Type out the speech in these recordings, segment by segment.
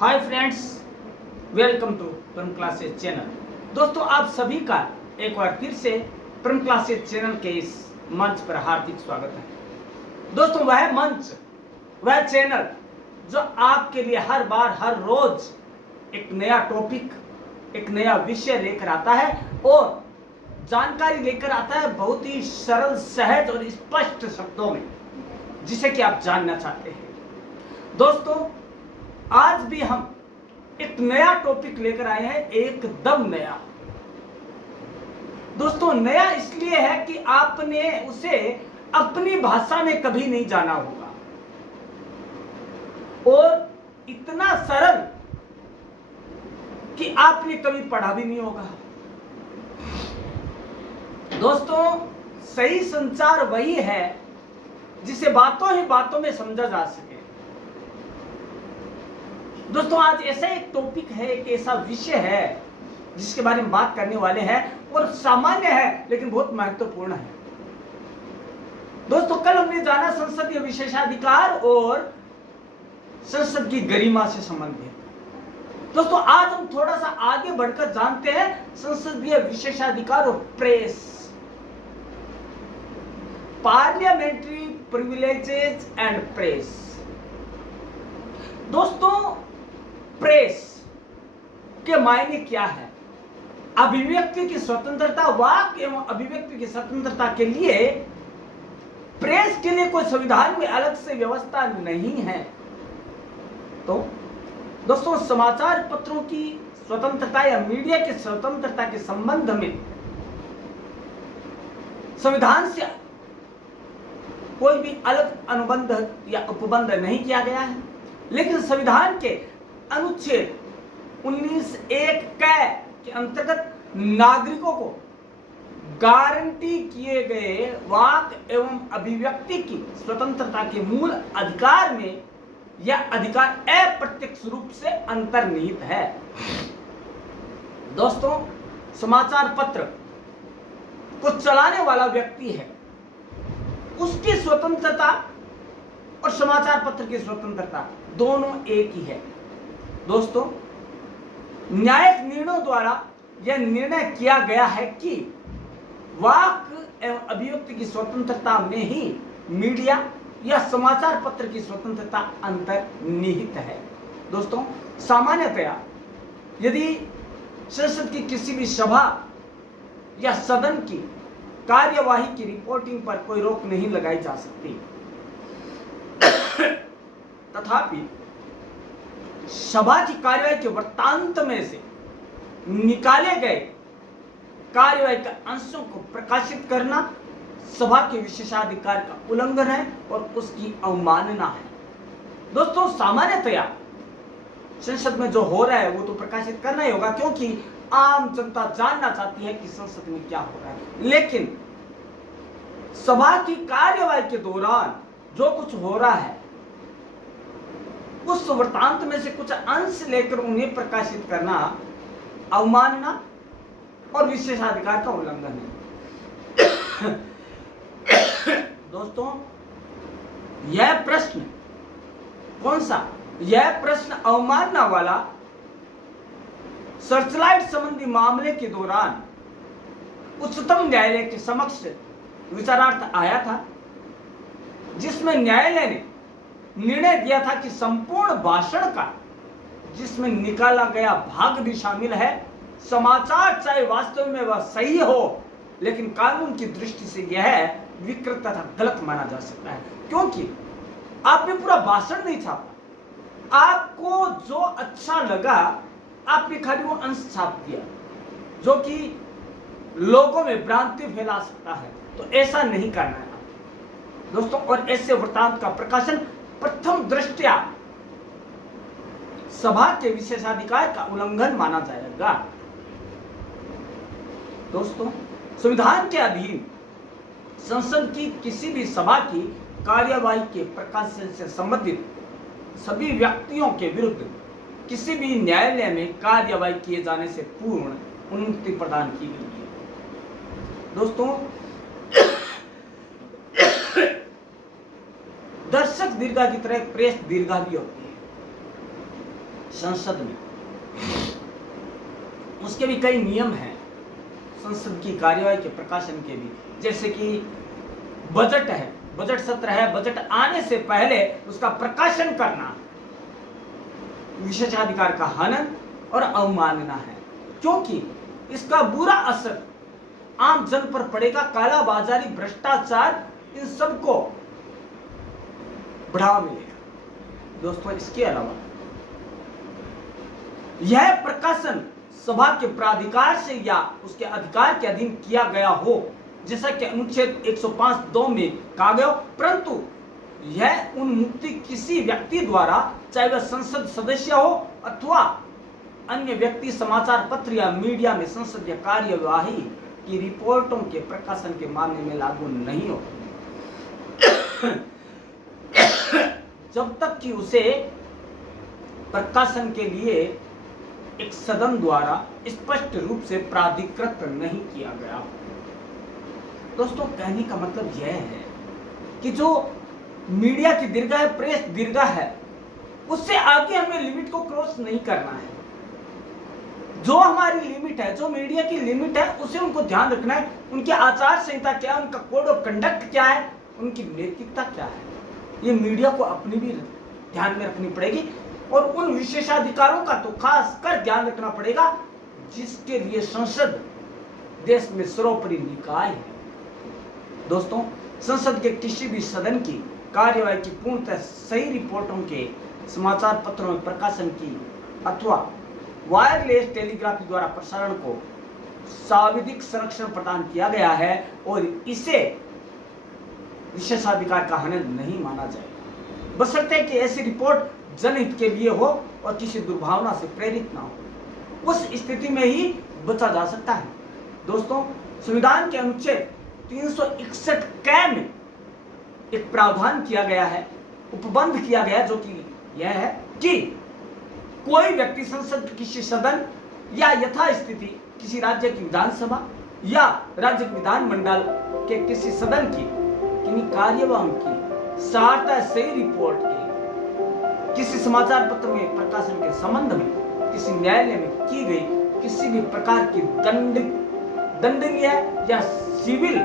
Hi friends, welcome to परम classes channel. दोस्तों, आप सभी का एक बार फिर से परम क्लासेस चैनल के इस मंच पर हार्दिक स्वागत है। दोस्तों, वह मंच, वह चैनल जो आपके लिए हर बार हर रोज एक नया टॉपिक, एक नया विषय लेकर आता है और जानकारी लेकर आता है बहुत ही सरल, सहज और स्पष्ट शब्दों में, जिसे कि आप जानना चाहते हैं। दोस्तों, आज भी हम एक नया टॉपिक लेकर आए हैं, एकदम नया। दोस्तों, नया इसलिए है कि आपने उसे अपनी भाषा में कभी नहीं जाना होगा और इतना सरल कि आपने कभी पढ़ा भी नहीं होगा। दोस्तों, सही संचार वही है जिसे बातों ही बातों में समझा जा सके। दोस्तों, आज ऐसा एक टॉपिक है, एक ऐसा विषय है जिसके बारे में बात करने वाले हैं और सामान्य है लेकिन बहुत महत्वपूर्ण है। दोस्तों, कल हमने जाना संसदीय विशेषाधिकार और संसद की गरिमा से संबंधित। दोस्तों, आज हम थोड़ा सा आगे बढ़कर जानते हैं संसदीय विशेषाधिकार और press, parliamentary privileges and press. दोस्तों, प्रेस के मायने क्या है? अभिव्यक्ति की स्वतंत्रता, वाक एवं अभिव्यक्ति की स्वतंत्रता के लिए प्रेस के लिए कोई संविधान में अलग से व्यवस्था नहीं है। तो दोस्तों, समाचार पत्रों की स्वतंत्रता या मीडिया की स्वतंत्रता के संबंध में संविधान से कोई भी अलग अनुबंध या उपबंध नहीं किया गया है, लेकिन संविधान के अनुच्छेद 19(1) के अंतर्गत नागरिकों को गारंटी किए गए वाक एवं अभिव्यक्ति की स्वतंत्रता के मूल अधिकार में यह अधिकार अप्रत्यक्ष रूप से अंतर्निहित है। दोस्तों, समाचार पत्र को चलाने वाला व्यक्ति है, उसकी स्वतंत्रता और समाचार पत्र की स्वतंत्रता दोनों एक ही है। दोस्तों, न्यायिक निर्णयों द्वारा यह निर्णय किया गया है कि वाक एवं अभिव्यक्ति की स्वतंत्रता में ही मीडिया या समाचार पत्र की स्वतंत्रता अंतर्निहित है। दोस्तों, सामान्यतया यदि संसद की किसी भी सभा या सदन की कार्यवाही की रिपोर्टिंग पर कोई रोक नहीं लगाई जा सकती, तथापि सभा की कार्यवाही के वृत्तांत में से निकाले गए कार्यवाही के अंशों को प्रकाशित करना सभा के विशेषाधिकार का उल्लंघन है और उसकी अवमानना है। दोस्तों, सामान्यतया संसद में जो हो रहा है वो तो प्रकाशित करना ही होगा, क्योंकि आम जनता जानना चाहती है कि संसद में क्या हो रहा है। लेकिन सभा की कार्यवाही के दौरान जो कुछ हो रहा है उस वृत्तांत में से कुछ अंश लेकर उन्हें प्रकाशित करना अवमानना और विशेषाधिकार का उल्लंघन है। दोस्तों, यह प्रश्न कौन सा? यह प्रश्न अवमानना वाला सर्चलाइट संबंधी मामले के दौरान उच्चतम न्यायालय के समक्ष विचारार्थ आया था, जिसमें न्यायालय ने निर्णय दिया था कि संपूर्ण भाषण का जिसमें निकाला गया भाग भी शामिल है, समाचार चाहे वास्तव में वह सही हो लेकिन कानून की दृष्टि से यह विकृत तथा गलत माना जा सकता है, क्योंकि आपने पूरा भाषण नहीं छापा। आपको जो अच्छा लगा आपने खाली वो अंश छाप दिया, जो कि लोगों में भ्रांति फैला सकता है। तो ऐसा नहीं करना है दोस्तों, और ऐसे वृत्तांत का प्रकाशन प्रथम दृष्टया सभा के विशेषाधिकार का उल्लंघन माना जाएगा। दोस्तों, संविधान के अधीन संसद की किसी भी सभा की कार्यवाही के प्रकाशन से संबंधित सभी व्यक्तियों के विरुद्ध किसी भी न्यायालय में कार्यवाही किए जाने से पूर्ण अनुमति प्रदान की गई है। दोस्तों, दर्शक दीर्घा की तरह प्रेस दीर्घा भी होती है। संसद में उसके भी कई नियम हैं, संसद की कार्यवाही के प्रकाशन के भी, जैसे कि बजट है, बजट सत्र है, बजट आने से पहले उसका प्रकाशन करना विशेषाधिकार का हनन और अवमानना है, क्योंकि इसका बुरा असर आम जन पर पड़ेगा। कालाबाजारी, भ्रष्टाचार, इन सबको बढ़ावा मिलेगा। दोस्तों, इसके अलावा यह प्रकाशन सभा के प्राधिकार से या उसके अधिकार के अधीन किया गया हो, जैसा कि अनुच्छेद 105(2) में कहा गया, परंतु यह उन्मुक्ति किसी व्यक्ति द्वारा, चाहे वह संसद सदस्य हो अथवा अन्य व्यक्ति, समाचार पत्र या मीडिया में संसदीय कार्यवाही की रिपोर्टों के प्रकाशन के मामले में लागू नहीं हो जब तक कि उसे प्रकाशन के लिए एक सदन द्वारा स्पष्ट रूप से प्राधिकृत नहीं किया गया। दोस्तों, कहने का मतलब यह है कि जो मीडिया की दीर्घा है, प्रेस दीर्घा है, उससे आगे हमें लिमिट को क्रॉस नहीं करना है। जो हमारी लिमिट है, जो मीडिया की लिमिट है, उसे उनको ध्यान रखना है। उनकी आचार संहिता क्या है, उनका कोड ऑफ कंडक्ट क्या है, उनकी नैतिकता क्या है, ये मीडिया को अपनी भी ध्यान में रखनी पड़ेगी। और उन विशेषाधिकारों का तो खास कर ध्यान रखना पड़ेगा जिसके लिए संसद देश में सर्वोपरि निकाय है। दोस्तों, संसद के किसी भी सदन की कार्यवाही की पूर्णतः सही रिपोर्टों के समाचार पत्रों में प्रकाशन की अथवा वायरलेस टेलीग्राफी द्वारा प्रसारण को सांविधिक संरक्षण प्रदान किया गया है और इसे विशेषाधिकार का हनन नहीं माना जाएगा, बशर्ते कि ऐसी रिपोर्ट जनहित के लिए हो और किसी दुर्भावना से प्रेरित ना हो। उस स्थिति में ही बचा जा सकता है। दोस्तों, संविधान के अनुच्छेद 361 कै में एक प्रावधान किया गया है, उपबंध किया गया है, जो कि यह है कि कोई व्यक्ति संसद के किसी सदन या यथास्थिति किसी राज्य की विधानसभा या राज्य विधानमंडल के किसी सदन की किन्हीं कार्यवाही की सहायता सही रिपोर्ट के किसी समाचार पत्र में प्रकाशन के संबंध में किसी न्यायालय में की गई किसी भी प्रकार की दंडनीय या सिविल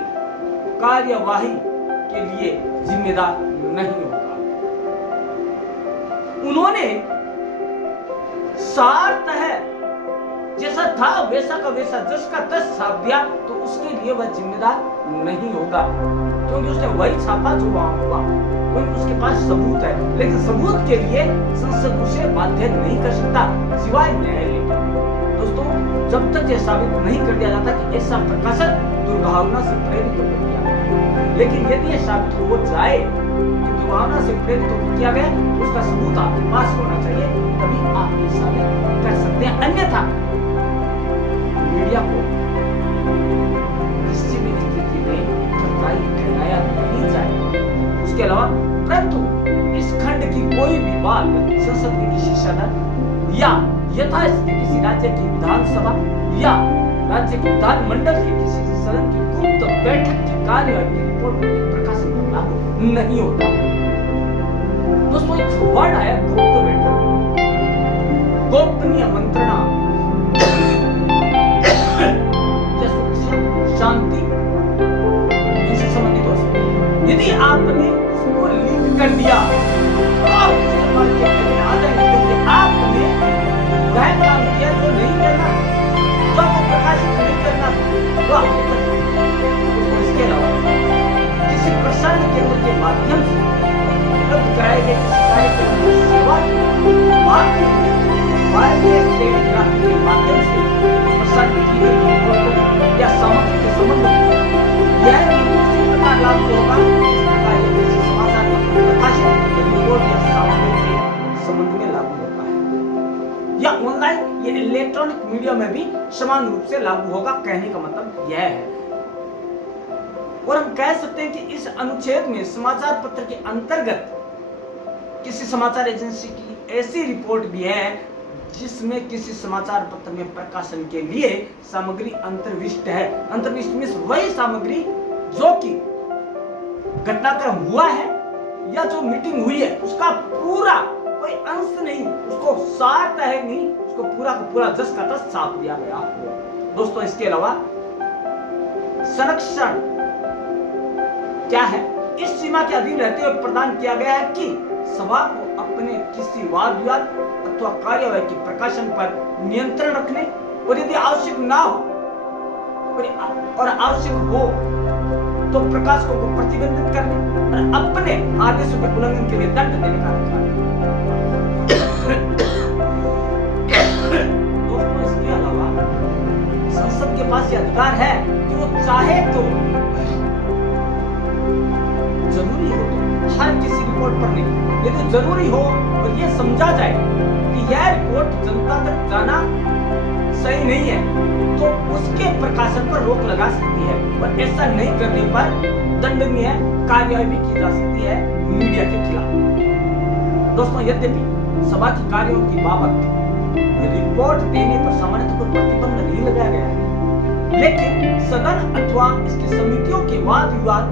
कार्यवाही के लिए जिम्मेदार नहीं होगा। उन्होंने सार्थ है जैसा था वैसा का वैसा, जस का तस छाप दिया तो उसके लिए वह जिम्मेदार नहीं होगा, क्योंकि उसने वही छापा जो वहां हुआ, क्योंकि उसके पास सबूत है। लेकिन सबूत के लिए संसद उसे बाध्य नहीं कर सकता सिवाय न्यायालय के। दोस्तों, जब तक यह साबित नहीं कर दिया जाता कि ऐसा प्रकाशन दुर्भावना से प्रेरित होकर किया गया, लेकिन यदि यह साबित हो जाए कि दुर्भावना से प्रेरित होकर किया गया, उसका सबूत आपके पास होना चाहिए, तभी आप ये साबित कर सकते हैं। अन्यथा मीडिया को किसी भी स्थिति में सच्चाई ठहराया नहीं जाएगा। उसके अलावा परंतु इस खंड की कोई भी बात संसद के किसी सदन या यथास्थिति किसी राज्य की विधानसभा या राज्य के विधानमंडल के किसी सदन की गुप्त बैठक की कार्यवाही की रिपोर्ट के प्रकाशन में लागू नहीं होता। दोस्तों, एक वर्ड आया गुप्त बैठक, गोपनीय मंत्रणा या सुरक्षा, शांति, इनसे संबंधित हो सकती है। यदि आपने उसको लीक कर दिया तो आप उसे मार के आ जाएंगे, क्योंकि आपने वह काम किया जो नहीं करना, जो आपको प्रकाशित नहीं करना, वो आपने कर दिया। इसके अलावा किसी प्रसारण केंद्र के माध्यम से उपलब्ध कराए गए किसी कार्यक्रम की सेवा वायरलेस टेलीग्राफी के माध्यम से प्रसारित की गई रिपोर्टों या सामग्री के संबंध में यह उसी प्रकार लागू होगा जिस प्रकार ये किसी समाचार पत्र में प्रकाशित रिपोर्ट या सामग्री के संबंध में लागू होता है, या ऑनलाइन या इलेक्ट्रॉनिक मीडिया में भी समान रूप से लागू होगा। कहने का मतलब यह है। और हम कह सकते हैं कि इस अनुच्छेद में समाचार पत्र के अंतर्गत किसी समाचार एजेंसी की ऐसी रिपोर्ट भी है जिसमें किसी समाचार पत्र में प्रकाशन के लिए सामग्री अंतर्विष्ट है। अंतर्विष्ट में वही सामग्री जो कि घटनाक्रम हुआ है या जो मीटिंग हुई है उसका पूरा कोई अंश नहीं, उसको सार तय नहीं, उसको पूरा का पूरा 10 का 10 छाप दिया गया हो। दोस्तों इसके अलावा संरक्षण क्या है? इस सीमा के अधीन रहते हुए प्रदान किया गया है कि सभा को अपने किसी वाद विवाद अथवा कार्यवाही के प्रकाशन पर नियंत्रण रखने और यदि आवश्यक ना हो और आवश्यक हो तो प्रकाशकों को प्रतिबंधित करने और अपने आदेशों के उल्लंघन के लिए दंड देने का अधिकार है। दोस्तों इसके अलावा संसद के पास यह अधिकार है कि वो चाहे तो जरूरी हो तो हर किसी रिपोर्ट पर नहीं, यदि जरूरी हो और ये समझा जाए कि यह रिपोर्ट जनता तक जाना सही नहीं है तो उसके प्रकाशन पर रोक लगा सकती है और ऐसा नहीं करने पर दंडनीय कार्यवाही भी की जा सकती है मीडिया के खिलाफ। दोस्तों यद्यपि सभा के कार्यों की बाबत रिपोर्ट देने पर सामान्यतः कोई प्रतिबंध नहीं लगाया गया है, लेकिन सदन अथवा इसकी समितियों के वाद विवाद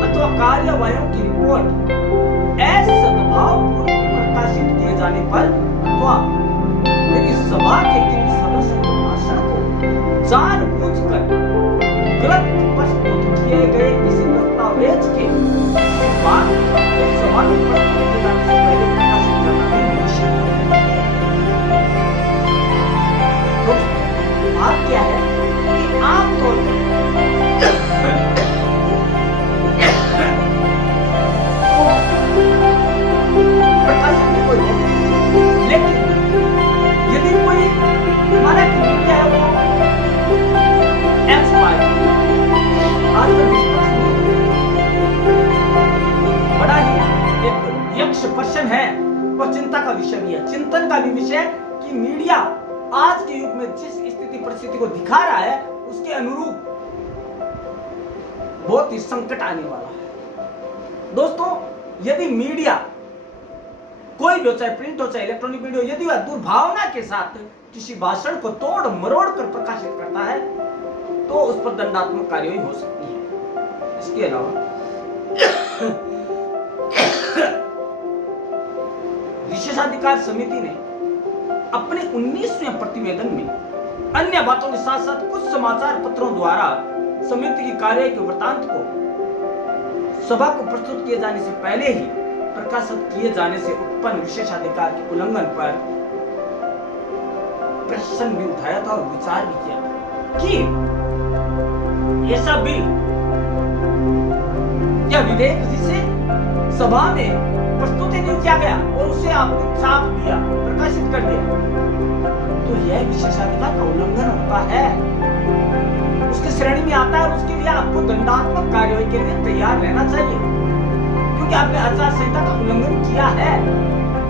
अथवा कार्यवाहियों की रिपोर्ट असद्भावपूर्वक प्रकाशित किए जाने पर अथवा यदि सभा के किसी सदस्य के भाषण को जानबूझकर गलत प्रस्तुत किए गए किसी दस्तावेज के बाद सभा में प्रस्तुत किए जाने से पहले प्रकाशित करना भी निषिद्ध है। बात क्या है कि आमतौर पर प्रकाशन की कोई नहीं, लेकिन यदि कोई हमारा मीडिया है वो एक्सपायर बड़ा ही एक यक्ष प्रश्न है और चिंता का विषय भी है, चिंतन का भी विषय कि मीडिया आज के युग में जिस स्थिति परिस्थिति को दिखा रहा है उसके अनुरूप बहुत ही संकट आने वाला है। दोस्तों यदि मीडिया कोई भी हो, चाहे प्रिंट हो चाहे इलेक्ट्रॉनिक मीडिया, यदि वह दुर्भावना के साथ किसी भाषण को तोड़ मरोड़ कर प्रकाशित करता है तो उस पर दंडात्मक कार्यवाही हो सकती है। इसके अलावा विशेषाधिकार समिति ने अपने 19वें प्रतिवेदन में अन्य बातों के साथ साथ कुछ समाचार पत्रों द्वारा समिति की कार्यवाही के वृत्तांत को सभा को प्रस्तुत किए जाने से पहले ही प्रकाशित किए जाने से उत्पन्न विशेषाधिकार के उल्लंघन पर प्रश्न भी उठाया था और विचार भी किया था कि ऐसा बिल या विधेयक जिसे सभा में प्रस्तुत ही नहीं किया गया और उसे आपने छाप दिया, प्रकाशित कर दिया, तो यह विशेषाधिकार का उल्लंघन होता है, उसकी श्रेणी में आता है और उसके लिए आपको दंडात्मक कार्यवाही के लिए तैयार रहना चाहिए क्योंकि आपने आचार संहिता का उल्लंघन किया है।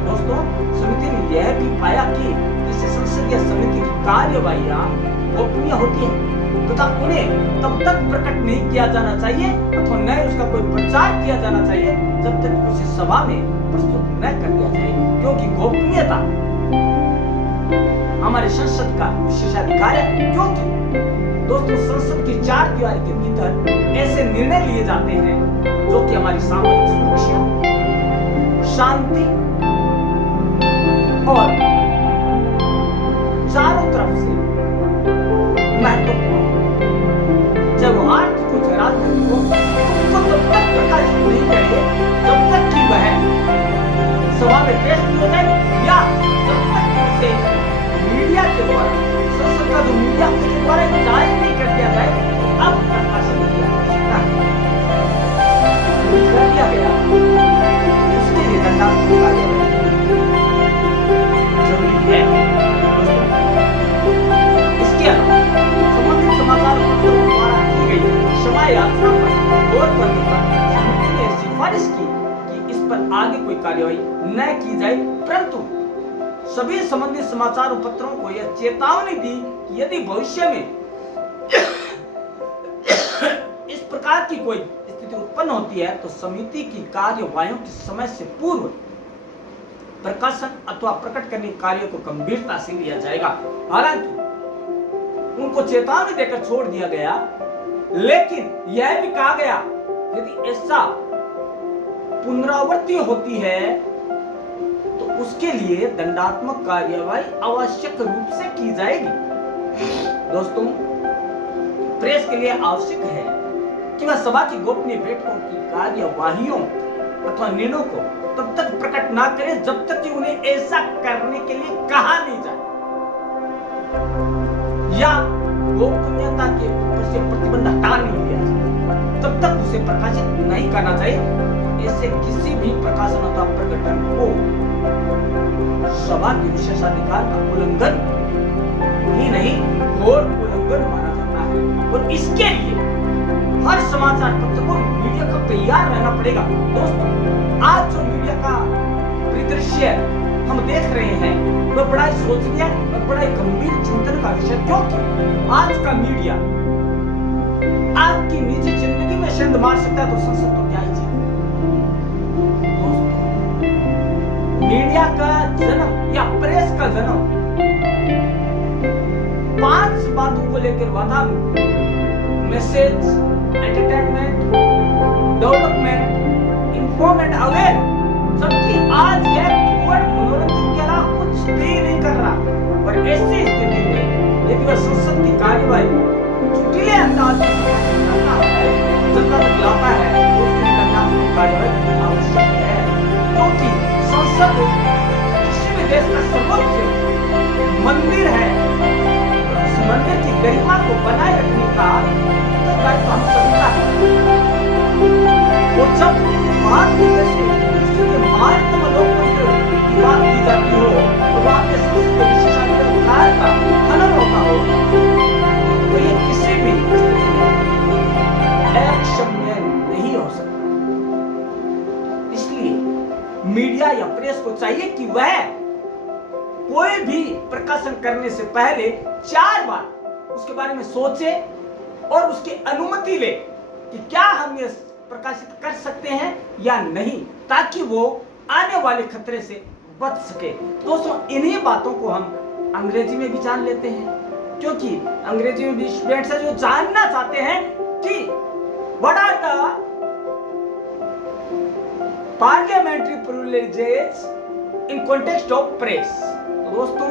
दोस्तों समिति ने यह भी पाया कि जैसे संसदीय समिति की कार्यवाहियां गोपनीय होती है तथा उन्हें तब तक प्रकट नहीं किया जाना चाहिए अथवा न उसका कोई प्रचार किया जाना चाहिए जब तक उसे सभा में प्रस्तुत न कर दिया जाए, क्योंकि गोपनीयता हमारे संसद का विशेषाधिकार है। क्योंकि दोस्तों संसद की चार दीवारी के भीतर ऐसे निर्णय लिए जाते हैं जो कि हमारी सामाजिक सुरक्षा, शांति और चारों तरफ से महत्वपूर्ण, जब वो आर्थिक हो चाहे राजनीतिक हो, उनको तब तक प्रकाशित नहीं करेंगे जब तक कि वह सभा में पेश नहीं हो जाए या जब तक कि उसे मीडिया के द्वारा, संसद का जो मीडिया उसके द्वारा जारी नहीं कर दिया जाए अब प्रकाशन किया जा सकता है। दिया गया उसके लिए दंडात्मक कार्यवाही जरूरी है। इसके अलावा संबंधित समाचार पत्रों द्वारा की गई क्षमा याचना पर गौर करने पर समिति ने सिफारिश की कि इस पर आगे कोई कार्यवाही न की जाए, परंतु सभी संबंधित समाचार पत्रों को यह चेतावनी दी कि यदि भविष्य में इस प्रकार की कोई स्थिति उत्पन्न होती है तो समिति की कार्यवाहियों के समय से पूर्व प्रकाशन अथवा प्रकट करने कार्यों को गंभीरता से लिया जाएगा। हालांकि उनको चेतावनी देकर छोड़ दिया गया, लेकिन यह भी कहा गया यदि ऐसा पुनरावृत्ति होती है तो उस उसके लिए दंडात्मक कार्यवाही आवश्यक रूप से की जाएगी। दोस्तों, प्रेस के लिए आवश्यक है कि वह सभा की गोपनीय बैठकों की कार्यवाहियों अथवा निर्णयों को तब तक प्रकट ना करे जब तक कि उन्हें ऐसा करने के लिए कहा नहीं जाए या गोपनीयता के ऊपर से प्रतिबंध हटा नहीं लिया जाए, तब तक उसे प्रकाशित नहीं करना चाहिए। ऐसे किसी भी प्रकाशन अथवा प्रकटन को सभा के विशेषाधिकार का उल्लंघन ही नहीं घोर उल्लंघन माना जाता है और इसके लिए हर समाचार पत्र को मीडिया को तैयार रहना पड़ेगा। दोस्तों, आज जो मीडिया का परिदृश्य हम देख रहे हैं वह बड़ा ही सोचनीय और बड़ा ही गंभीर चिंतन का विषय, क्योंकि आज का मीडिया आपकी निजी जिंदगी में शंद मार सकता है तो संसद तो क्या ही चीज। मीडिया का जन्म या प्रेस का जन्म 5 बातों को लेकर हुआ था: message, entertainment, development, inform and aware. जबकि आज यह केवल मनोरंजन के अलावा कुछ भी नहीं कर रहा। और ऐसी स्थिति में यदि वह संसद की कार्यवाही चुटिले अंदाज में करता है, जनता तक लाता है, तो उसके लिए दंडात्मक कार्यवाही आवश्यक है, क्योंकि संसद किसी भी देश का सर्वोच्च मंदिर है। उस मंदिर की गरिमा को बनाए रखने का दायित्व हम सभी का है। और जब भारत जैसे विश्व के महानतम लोकतंत्र की बात की जाती हो और वहां पे संसद विशेषाधिकार का हनन होता हो, तो ये किसी भी स्थिति में अक्षम्य नहीं हो सकता। इसलिए मीडिया या प्रेस को चाहिए कि वह कोई भी प्रकाशन करने से पहले 4 बार उसके बारे में सोचे और उसकी अनुमति ले कि क्या हम ये प्रकाशित कर सकते हैं या नहीं, ताकि वो आने वाले खतरे से बच सके। दोस्तों, इन्हीं बातों को हम अंग्रेजी में भी जान लेते हैं, क्योंकि अंग्रेजी में भी स्टूडेंट से जो जानना चाहते हैं कि what are the parliamentary privileges in context of press. तो दोस्तों,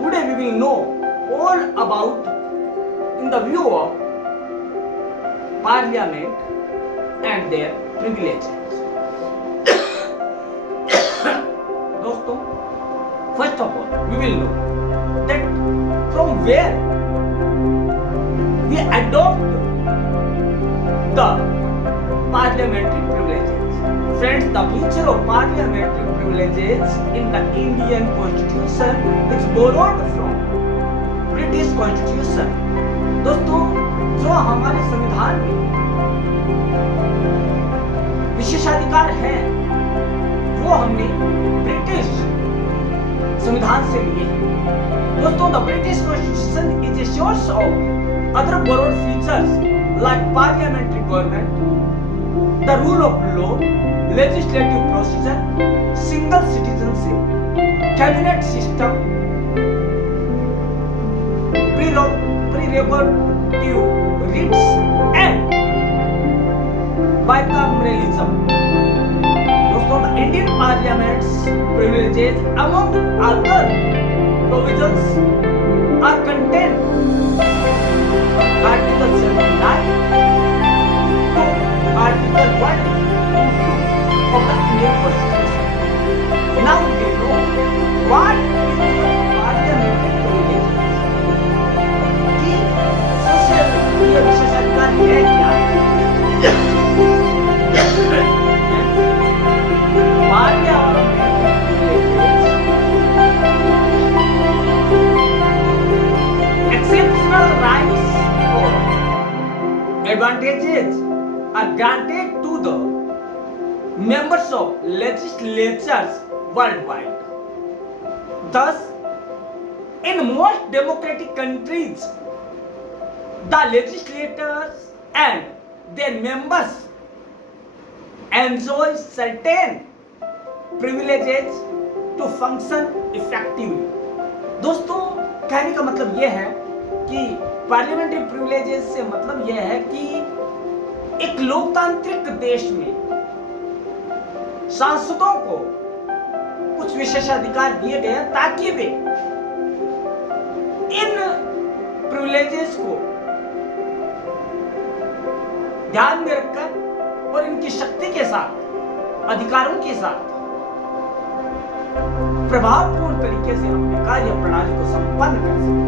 today we will know all about in the view of Parliament and their privileges. दोस्तों, first of all, we will know that from where we adopt the parliamentary privileges. Friends, the feature of parliamentary privileges in the Indian Constitution is borrowed from British Constitution. दोस्तों, जो हमारे संविधान में विशेषाधिकार है वो हमने ब्रिटिश संविधान से लिए हैं। दोस्तों, the British constitution is a source of other borrowed features like parliamentary government, the rule of law, legislative procedure, single citizenship, cabinet system, prerogative rights and bicameralism. दोस्तों, the Indian Parliament's privileges among other provisions are contained Article 79 to Article 122 of the Indian Constitution. Now we know what is the parliamentary privilege. ये विशेषाधिकार है क्या? Exceptional rights or advantages are granted to the members of legislatures worldwide. Thus, in most democratic countries, the legislators and their members enjoy certain privileges to function effectively. दोस्तों, कहने का मतलब यह है कि पार्लियामेंट्री प्रिविलेजेस से मतलब यह है कि एक लोकतांत्रिक देश में सांसदों को कुछ विशेषाधिकार दिए गए हैं ताकि वे इन प्रिविलेजेस को ध्यान में रखकर और इनकी शक्ति के साथ, अधिकारों के साथ प्रभावपूर्ण तरीके से अपनी कार्य प्रणाली को संपन्न कर सके।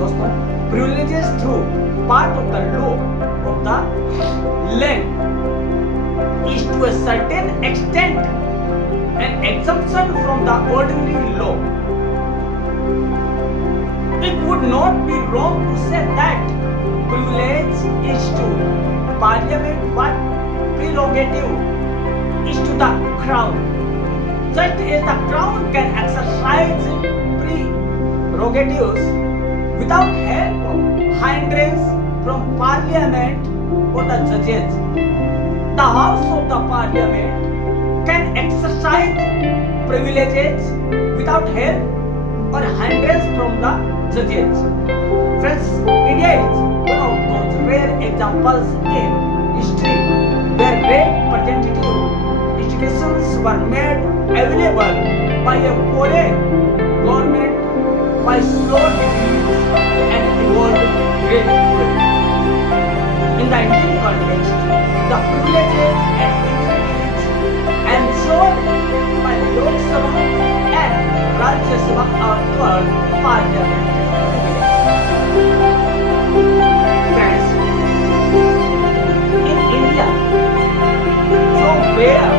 दोस्तों, privileges through part of the law of the land is to a certain extent an exemption from the ordinary law. It would not be wrong to say that privilege is to parliament what prerogative is to the crown. Just as the crown can exercise prerogatives without help or hindrance from parliament or the judges, the House of the Parliament can exercise privileges without help or hindrance from the judges. Friends, India is one of those rare examples in history where representative institutions were made available by a foreign government by slow degrees and evolved gradually. In the Indian context, the privileges and immunities ensured by Lok Sabha and Rajya Sabha are called parliamentary privileges. Friends, in India, from where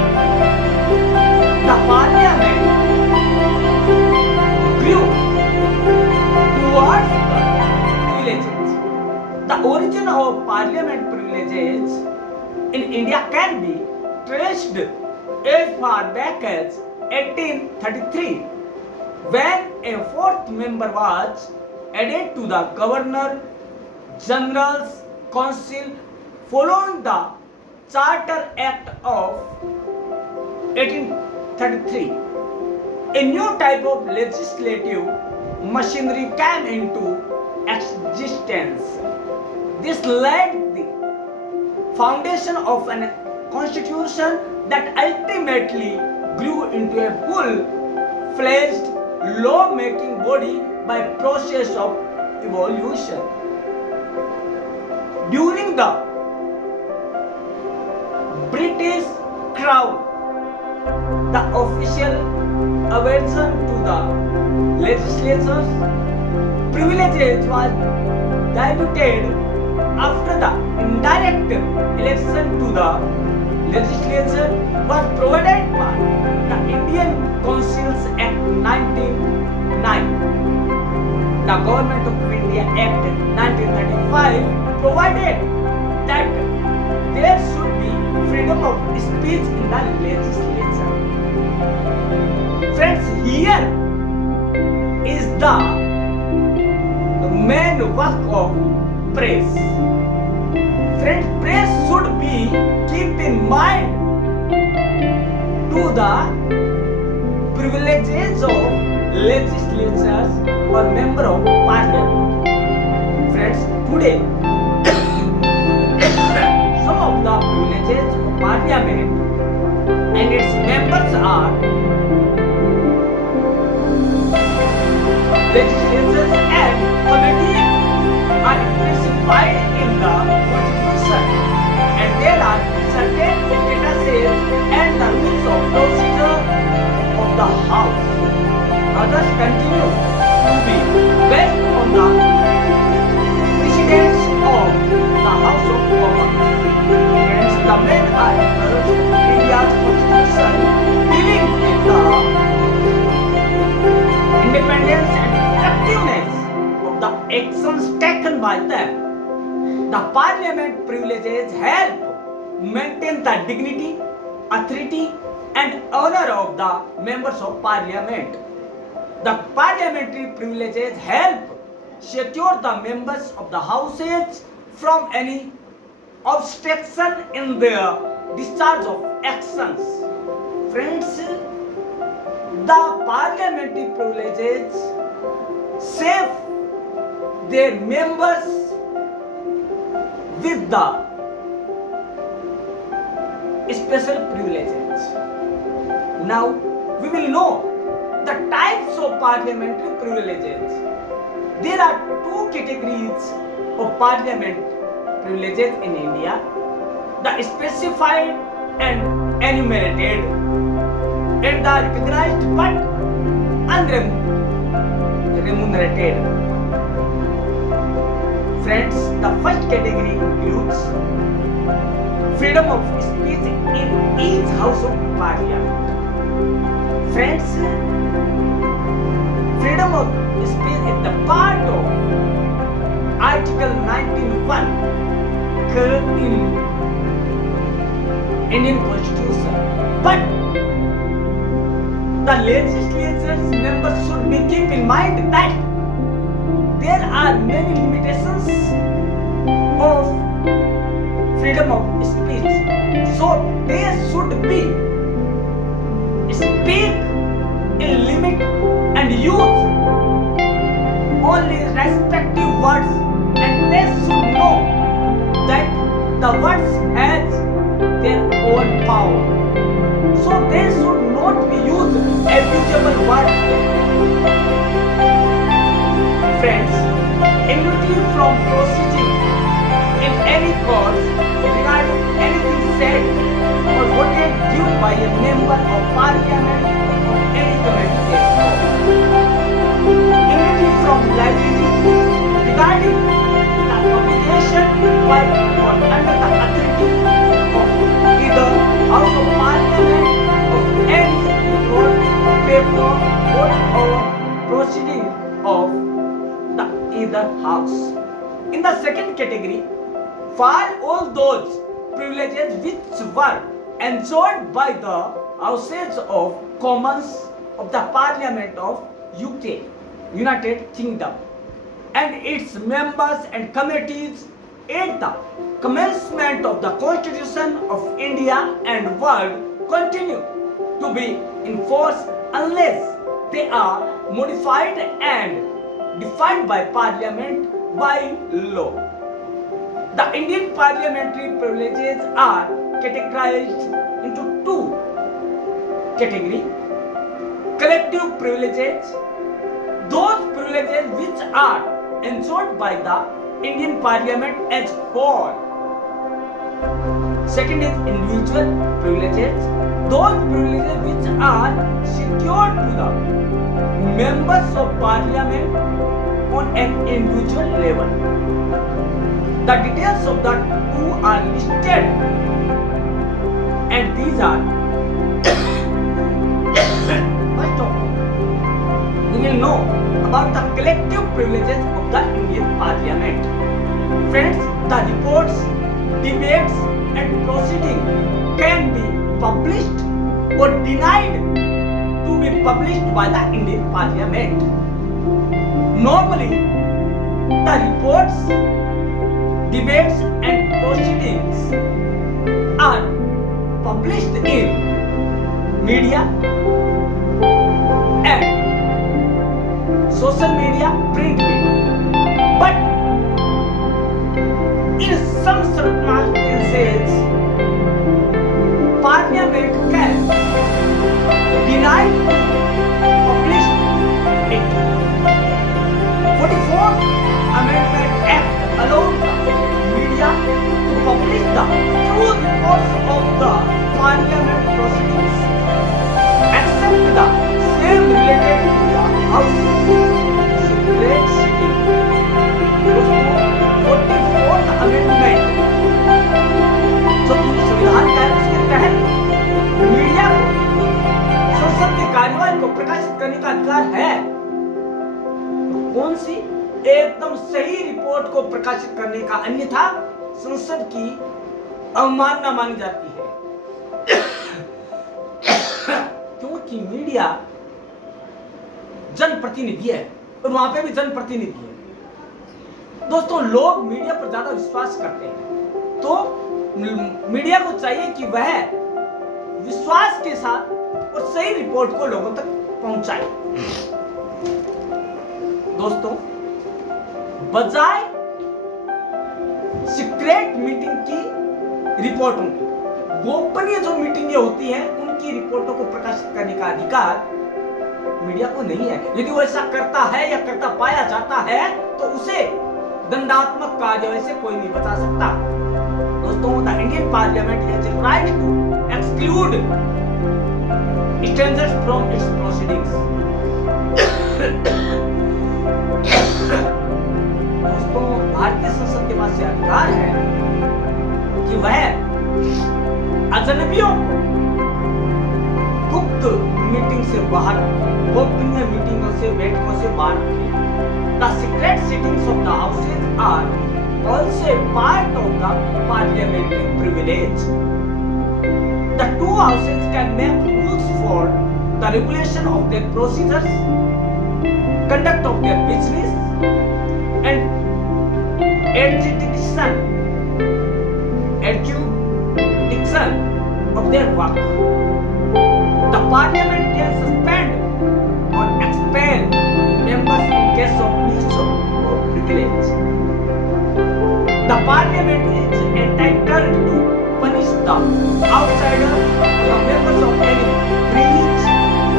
the parliament grew towards the privileges, the origin of parliament privileges in India can be traced as far back as 1833, when a fourth member was added to the Governor General's Council following the Charter Act of 1833. A new type of legislative machinery came into existence. This laid the foundation of a constitution that ultimately grew into a full-fledged law-making body by process of evolution. During the British Crown, the official aversion to the legislature's privileges was diluted after the indirect election to the legislature was provided by the Indian Councils Act 1909. The Government of India Act 1935 provided that there should be freedom of speech in the legislature. Friends, here is the main work of press. Friends, press should be keep in mind to the privileges of legislatures or member of parliament. Friends, today some of the privileges of parliament and its members are legislatures and committees are specified in the Constitution, and there are certain statuses and the rules of procedure of the House. Others continue to be based on the precedents of the House of Commons. Friends, the main articles of India's Constitution dealing with the independence and effectiveness of the actions taken by them. The parliament privileges help maintain the dignity, authority, and honor of the members of parliament. The parliamentary privileges help secure the members of the houses from any obstruction in their discharge of actions. Friends, the parliamentary privileges save their members with the special privileges. Now, we will know the types of parliamentary privileges. There are two categories of parliament privileges in India: the specified and enumerated, and the recognized but unremunerated. Friends, the first category includes freedom of speech in each house of parliament. Friends, freedom of speech is the part of Article 19(1) in Indian Constitution. But the legislature's members should be keep in mind that there are many limitations of freedom of speech. So they should be speak in limit and use only respective words, and they should know that the words has their own power. So they should not be used abusable words. Friends, immunity from proceeding in any cause regarding anything said or voted due by a member of parliament or any committee. Immunity from liability regarding the obligation by or under the authority of either House of Parliament of any court, paper, vote or proceeding of the either house. In the second category fall all those privileges which were enjoyed by the Houses of Commons of the Parliament of UK, United Kingdom, and its members and committees at the commencement of the Constitution of India and world continue to be in force unless they are modified and defined by Parliament by law. The Indian parliamentary privileges are categorized into two categories: collective privileges, those privileges which are enjoyed by the Indian Parliament as whole. Second is individual privileges, those privileges which are secured to the members of Parliament on an individual level. The details of the two are listed, and these are first of all, we will know about the collective privileges of the Indian Parliament. Friends, the reports, debates and proceedings can be published or denied to be published by the Indian Parliament. Normally, the reports, debates and proceedings are published in media and social media, print media. But in some circumstances, Parliament can deny to publish it. 44th Amendment Act allows the media to publish the true reports of the Parliament proceedings, except the same related to the House secret sitting. 44th Amendment जो कि संविधान का है, उसके तहत media को संसद की कार्यवाही को प्रकाशित करने का अधिकार है। कौन सी? एकदम सही रिपोर्ट को प्रकाशित करने का, अन्यथा संसद की अवमानना मानी जाती है। क्योंकि मीडिया जनप्रतिनिधि है और वहां पे भी जनप्रतिनिधि है। दोस्तों, लोग मीडिया पर ज्यादा विश्वास करते हैं, तो मीडिया को चाहिए कि वह विश्वास के साथ और सही रिपोर्ट को लोगों तक पहुंचाए। दोस्तों, बजाय सीक्रेट मीटिंग की रिपोर्टों की, गोपनीय जो मीटिंगें होती हैं की रिपोर्टों को प्रकाशित करने का अधिकार मीडिया को नहीं है। यदि वो ऐसा करता है या करता पाया जाता है तो उसे दंडात्मक कार्यवाही से कोई नहीं बचा सकता। दोस्तों, the Indian Parliament has the right to exclude strangers from its proceedings। दोस्तों, भारतीय संसद के पास यह अधिकार है कि वह अजनबियों को गुप्त मीटिंग से बाहर, गोपनीय मीटिंगों से, बैठकों से बाहर रखे। The secret sittings of the houses are also a part of the parliamentary privilege। The two houses can make rules for the regulation of their procedures, conduct of their business, and adjudication of their work। The parliament can suspend or expel members in case of breach of privilege। The parliament is entitled to punish the outsider, the members of any breach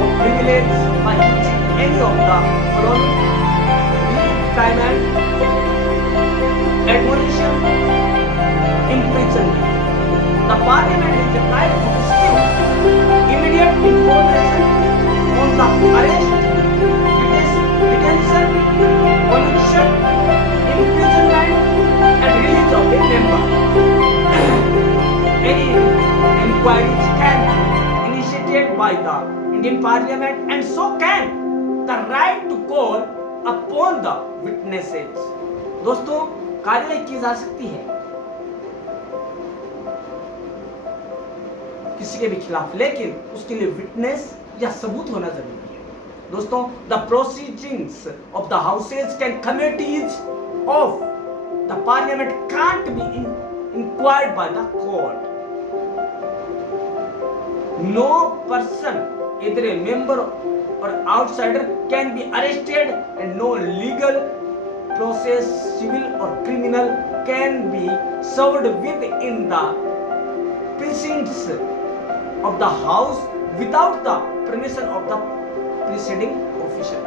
of privilege by using any of the following: reprimand, admonition, imprisonment। The parliament is the right to receive immediate information on the arrest, detention, conviction, imprisonment and release of a member। Any inquiries can be initiated by the Indian Parliament and so can the right to call upon the witnesses। दोस्तों, कार्रवाई की जा सकती है किसी के भी खिलाफ, लेकिन उसके लिए विटनेस या सबूत होना जरूरी है। दोस्तों, the proceedings of the houses can committees of the Parliament can't be inquired by the court. No person, either a member or outsider, can be arrested and no legal process, civil or criminal, can be served within the precincts of the house without the permission of the presiding official।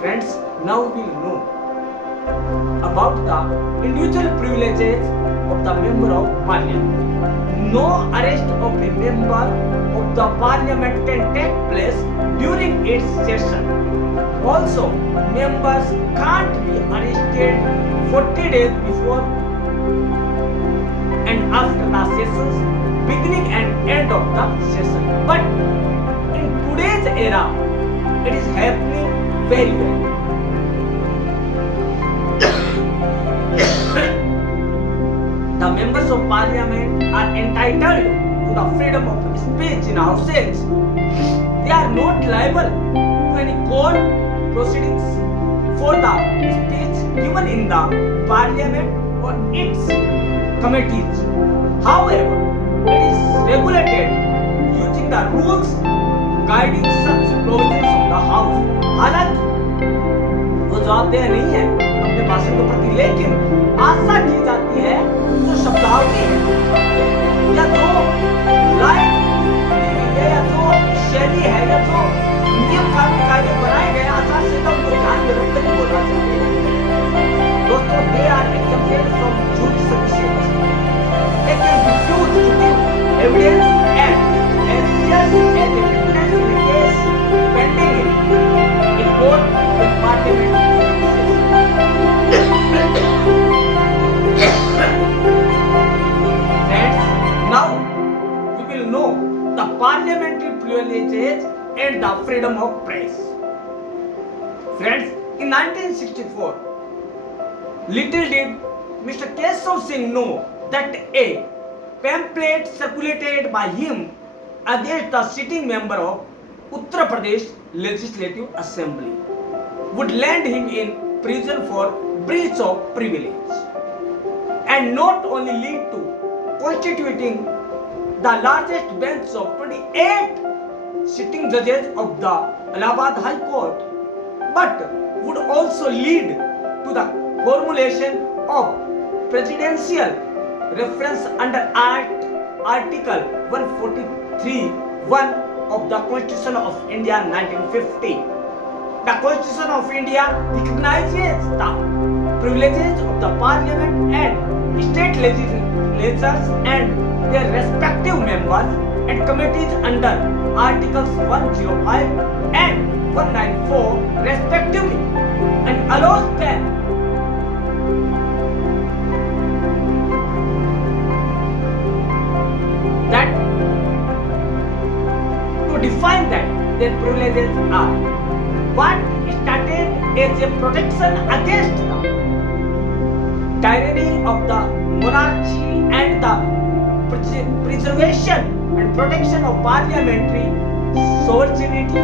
Friends, now we will know about the individual privileges of the member of parliament। No arrest of a member of the parliament can take place during its session। Also, members can't be arrested 40 days before and after the sessions beginning and end of the session। But in today's era, it is happening very well। The members of parliament are entitled to the freedom of speech in houses। They are not liable to any court proceedings for the speech given in the parliament or its committees। However, it is regulated using the rules guiding such provisions of the house। हालांकि वो जवाबदेह नहीं है अपने भाषण के प्रति, लेकिन आशा की जाती है जो शब्दावली है या जो लाइन या जो शैली है या जो नियम कानून कायदे बनाए गए आचार संहिता को ध्यान में रखकर ही बोलना चाहिए। दोस्तों, they are exempted from judicial services। They can refuse to give evidence and appears as a witness in a case pending in court with parliament। Now we will know the parliamentary privileges and the freedom of press। Friends, in 1964, little did Mr. Keshav Singh know that a pamphlet circulated by him against the sitting member of Uttar Pradesh Legislative Assembly would land him in prison for breach of privilege and not only lead to constituting the largest bench of 28 sitting judges of the Allahabad High Court, but would also lead to the formulation of presidential reference under Article 140 3(1) of the Constitution of India 1950. The Constitution of India recognizes the privileges of the Parliament and state legislatures and their respective members and committees under Articles 105 and 194 respectively, and allows them that to define that their privileges are what started as a protection against the tyranny of the monarchy and the preservation and protection of parliamentary sovereignty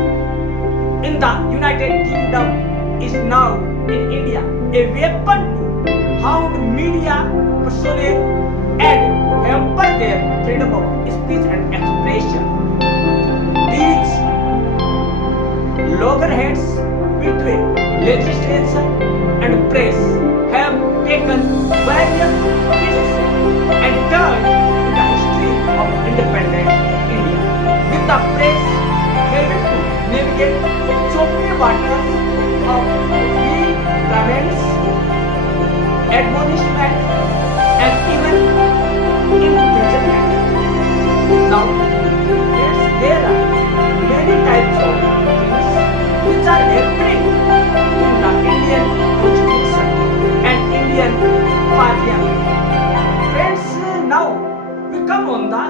in the United Kingdom is now in India a weapon to hound media personnel and hamper their freedom of speech and expression. These loggerheads between legislation and press have taken various twists and turns in the history of independent India, with the press having to navigate choppy waters of comments, admonishment, and even imprisonment. Now, there are many types of things which are happening in the Indian Constitution and Indian Parliament. Friends, now we come on the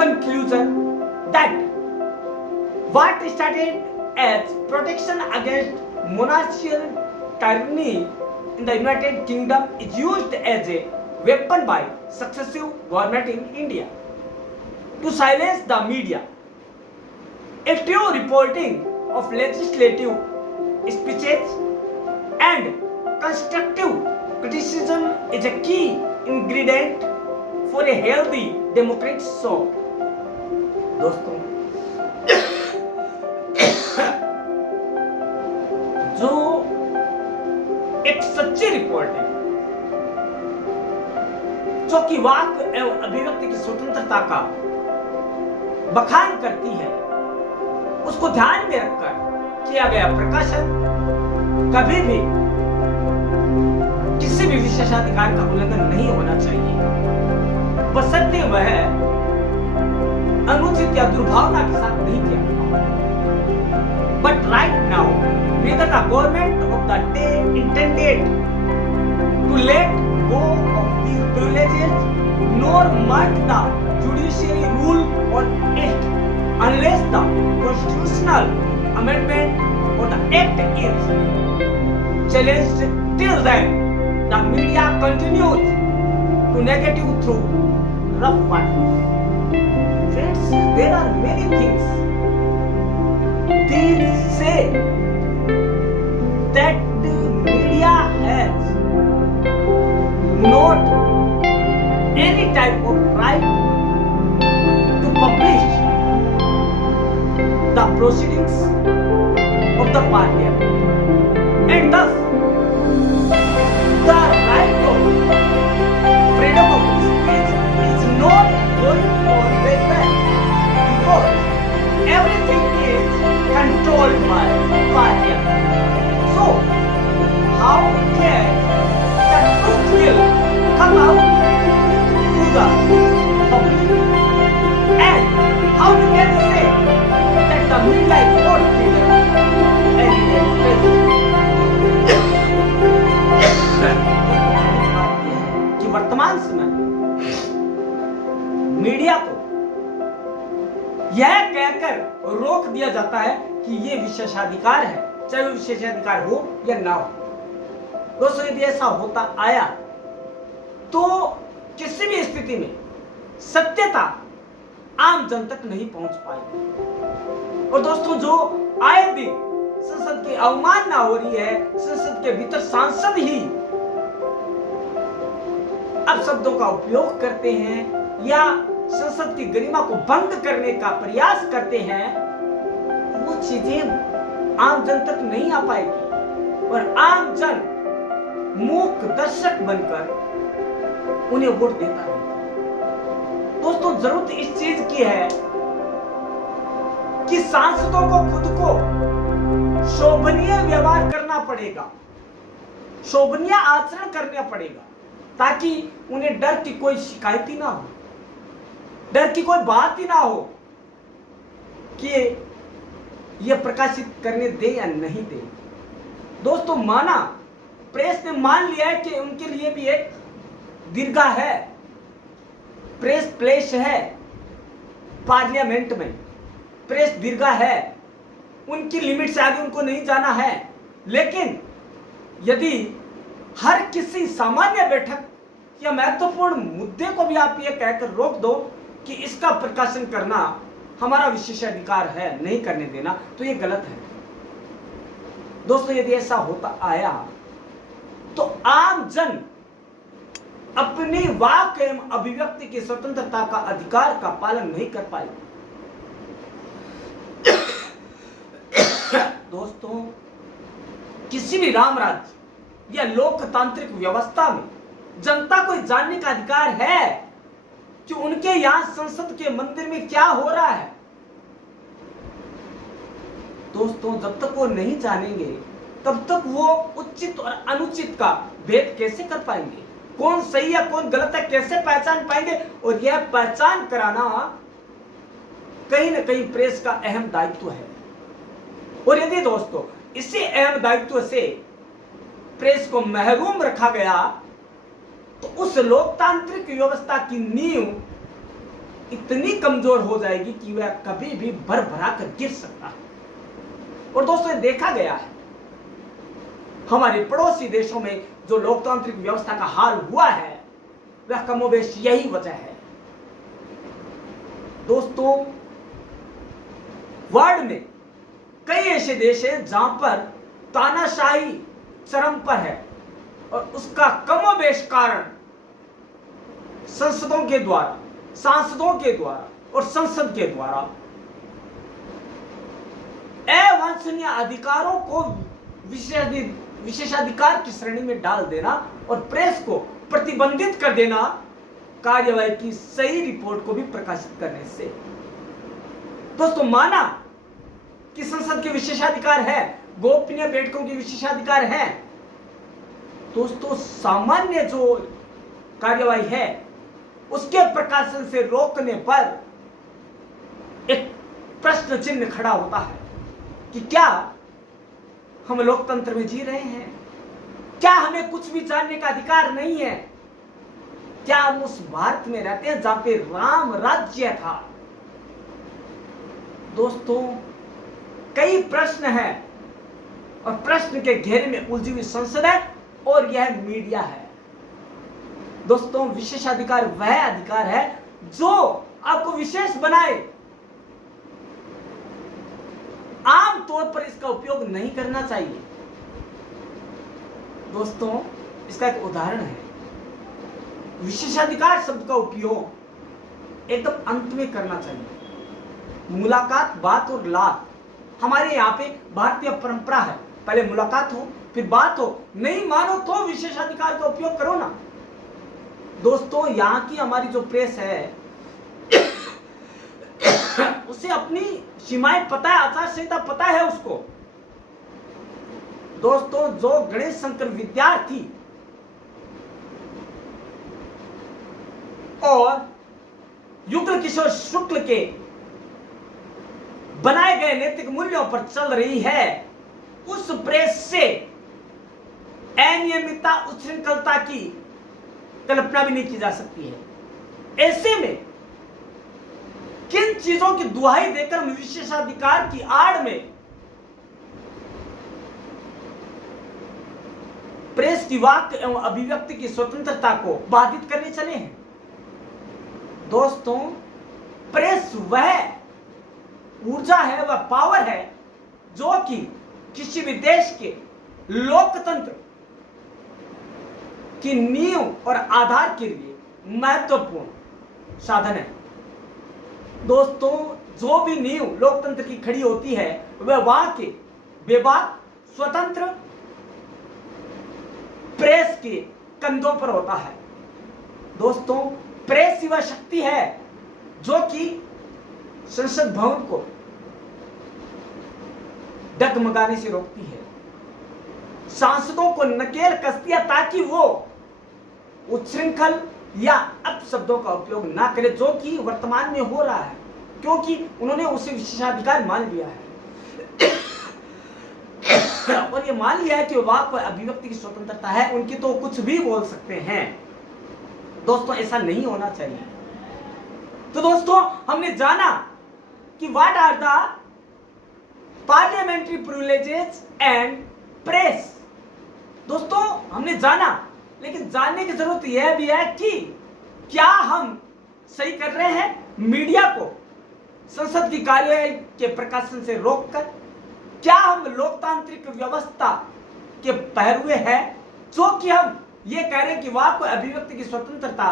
conclusion that what started as protection against monarchical tyranny in the United Kingdom is used as a weapon by successive governments in India to silence the media. Active reporting of legislative speeches and constructive criticism is a key ingredient for a healthy democratic soul. दोस्तों, जो एक सच्ची reporting जो कि वाक एवं अभिव्यक्ति की स्वतंत्रता का बखान करती है, उसको ध्यान में रखकर किया गया प्रकाशन कभी भी किसी भी विशेषाधिकार का उल्लंघन नहीं होना चाहिए, बशर्ते वह अनुचित या दुर्भावना के साथ नहीं किया। But right now, neither the government of the day intended to let go of these privileges nor might the judiciary rule on it unless the constitutional amendment or the act is challenged. Till then, the media continues to negative through rough waters. Friends, there are many things. These say that the media has not any type of right to publish the proceedings of the parliament, and thus the right of freedom of speech is not going on very well, because everything is controlled by parliament. So how can the truth will come out to the public, and how you can say that the media is not freedom and कि वर्तमान समय media को यह कहकर रोक दिया जाता है कि ये विशेषाधिकार है, चाहे वो विशेषाधिकार हो या ना हो। दोस्तों, यदि ऐसा होता आया तो किसी भी स्थिति में सत्यता आम जन तक नहीं पहुंच पाएगी। और दोस्तों, जो आए दिन संसद की अवमानना हो रही है, संसद के भीतर सांसद ही अपशब्दों का उपयोग करते हैं या संसद की गरिमा को भंग करने का प्रयास करते हैं, वो चीजें आम जन तक नहीं आ पाएगी और आम जन मूक दर्शक बनकर उन्हें वोट देता है। दोस्तों, जरूरत इस चीज की है कि सांसदों को खुद को शोभनीय व्यवहार करना पड़ेगा, शोभनीय आचरण करना पड़ेगा, ताकि उन्हें डर की कोई शिकायत ही ना हो, डर की कोई बात ही ना हो कि ये प्रकाशित करने दे या नहीं दे। दोस्तों, माना प्रेस ने मान लिया है कि उनके लिए भी एक दीर्घा है, प्रेस प्लेस है, पार्लियामेंट में प्रेस दीर्घा है, उनकी लिमिट से आगे उनको नहीं जाना है। लेकिन यदि हर किसी सामान्य बैठक या महत्वपूर्ण मुद्दे को भी आप ये कहकर रोक दो कि इसका प्रकाशन करना हमारा विशेषाधिकार है, नहीं करने देना, तो ये गलत है। दोस्तों, यदि ऐसा होता आया तो आम जन अपनी वाक एवं अभिव्यक्ति की स्वतंत्रता का अधिकार का पालन नहीं कर पाएगा। दोस्तों, किसी भी राम राज्य या लोकतांत्रिक व्यवस्था में जनता को जानने का अधिकार है कि उनके यहां संसद के मंदिर में क्या हो रहा है। दोस्तों, जब तक वो नहीं जानेंगे तब तक वो उचित और अनुचित का भेद कैसे कर पाएंगे, कौन सही है कौन गलत है कैसे पहचान पाएंगे। और यह पहचान कराना कहीं ना कहीं प्रेस का अहम दायित्व है। और यदि दोस्तों इसी अहम दायित्व से प्रेस को महरूम रखा गया तो उस लोकतांत्रिक व्यवस्था की नींव इतनी कमजोर हो जाएगी कि वह कभी भी भरभरा कर गिर सकता है। और दोस्तों, देखा गया है हमारे पड़ोसी देशों में जो लोकतांत्रिक व्यवस्था का हाल हुआ है, वह कमोबेश यही वजह है। दोस्तों, वर्ल्ड में कई ऐसे देश हैं जहां पर तानाशाही चरम पर है और उसका कमोबेश कारण संसदों के द्वारा, सांसदों के द्वारा और संसद के द्वारा अवांछनीय अधिकारों को विशेषाधिकार की श्रेणी में डाल देना और प्रेस को प्रतिबंधित कर देना, कार्यवाही की सही रिपोर्ट को भी प्रकाशित करने से। दोस्तों, माना कि संसद के विशेषाधिकार है, गोपनीय बैठकों के विशेषाधिकार है। दोस्तों, सामान्य जो कार्यवाही है उसके प्रकाशन से रोकने पर एक प्रश्न चिन्ह खड़ा होता है कि क्या हम लोकतंत्र में जी रहे हैं? क्या हमें कुछ भी जानने का अधिकार नहीं है? क्या हम उस भारत में रहते हैं जहां पे राम राज्य था? दोस्तों, कई प्रश्न हैं और प्रश्न के घेरे में उलझी हुई संसद है और यह मीडिया है। दोस्तों, विशेषाधिकार वह अधिकार है जो आपको विशेष बनाए। आम तौर पर इसका उपयोग नहीं करना चाहिए। दोस्तों, इसका एक उदाहरण है, विशेषाधिकार शब्द का उपयोग एकदम अंत में करना चाहिए। मुलाकात, बात और लात हमारे यहाँ पे भारतीय परंपरा है, पहले मुलाकात हो फिर बात हो, नहीं मानो तो विशेषाधिकार का उपयोग करो ना। दोस्तों, यहाँ की हमारी जो प्रेस है उसे अपनी सीमाएं पता है, आचार संहिता पता है उसको। दोस्तों, जो गणेश शंकर विद्यार्थी और युगल किशोर शुक्ल के बनाए गए नैतिक मूल्यों पर चल रही है, उस प्रेस से अनियमितता, उच्छृंखलता की कल्पना भी नहीं की जा सकती है। ऐसे में किन चीजों की दुहाई देकर विशेषाधिकार की आड़ में प्रेस की वाक एवं अभिव्यक्ति की स्वतंत्रता को बाधित करने चले हैं? दोस्तों, प्रेस वह ऊर्जा है, वह पावर है जो कि किसी भी देश के लोकतंत्र की नींव और आधार के लिए महत्वपूर्ण साधन है। दोस्तों, जो भी नींव लोकतंत्र की खड़ी होती है वह वहां के बेबाक स्वतंत्र प्रेस के कंधों पर होता है। दोस्तों, प्रेस ही वह शक्ति है जो कि संसद भवन को डगमगाने से रोकती है, सांसदों को नकेल कसती है ताकि वो उच्छृंखल या अपशब्दों का उपयोग ना करे, जो कि वर्तमान में हो रहा है, क्योंकि उन्होंने उसे विशेषाधिकार मान लिया है और ये मान लिया है कि वाक व अभिव्यक्ति की स्वतंत्रता है, उनकी तो कुछ भी बोल सकते हैं। दोस्तों, ऐसा नहीं होना चाहिए। तो दोस्तों, हमने जाना कि what are the parliamentary privileges and press. दोस्तों, हमने जाना, लेकिन जानने की जरूरत यह भी है कि क्या हम सही कर रहे हैं मीडिया को संसद की कार्यवाही के प्रकाशन से रोककर? क्या हम लोकतांत्रिक व्यवस्था के पहरुए हैं, जो कि हम ये कह रहे हैं कि वाक व अभिव्यक्ति की स्वतंत्रता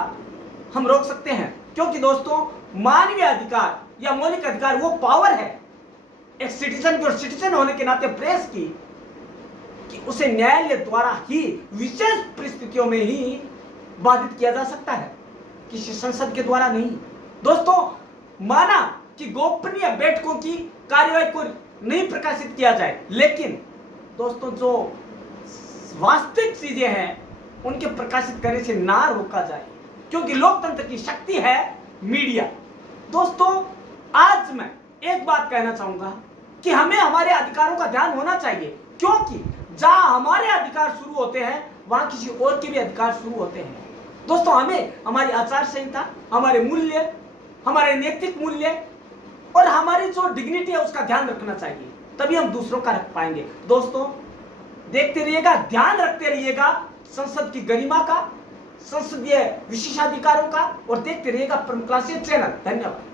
हम रोक सकते हैं? क्योंकि दोस्तों, मानवीय अधिकार या मौलिक अधिकार वो पावर है एक सिटीजन की, और सिटीजन होने के नाते प्रेस की, कि उसे न्यायालय द्वारा ही विशेष परिस्थितियों में ही बाधित किया जा सकता है, किसी संसद के द्वारा नहीं। दोस्तों, माना कि गोपनीय बैठकों की कार्यवाही को नहीं प्रकाशित किया जाए, लेकिन दोस्तों जो वास्तविक चीजें हैं उनके प्रकाशित करने से ना रोका जाए, क्योंकि लोकतंत्र की शक्ति है मीडिया। दोस्तों, आज मैं एक बात कहना चाहूंगा कि हमें हमारे अधिकारों का ध्यान होना चाहिए, क्योंकि जहां हमारे अधिकार शुरू होते हैं वहां किसी और के भी अधिकार शुरू होते हैं। दोस्तों, हमें हमारी आचार संहिता, हमारे मूल्य, हमारे नैतिक मूल्य और हमारी जो डिग्निटी है उसका ध्यान रखना चाहिए, तभी हम दूसरों का रख पाएंगे। दोस्तों, देखते रहिएगा, ध्यान रखते रहिएगा संसद की गरिमा का, संसदीय विशेषाधिकारों का, और देखते रहिएगा प्रमुख क्लासेस चैनल। धन्यवाद।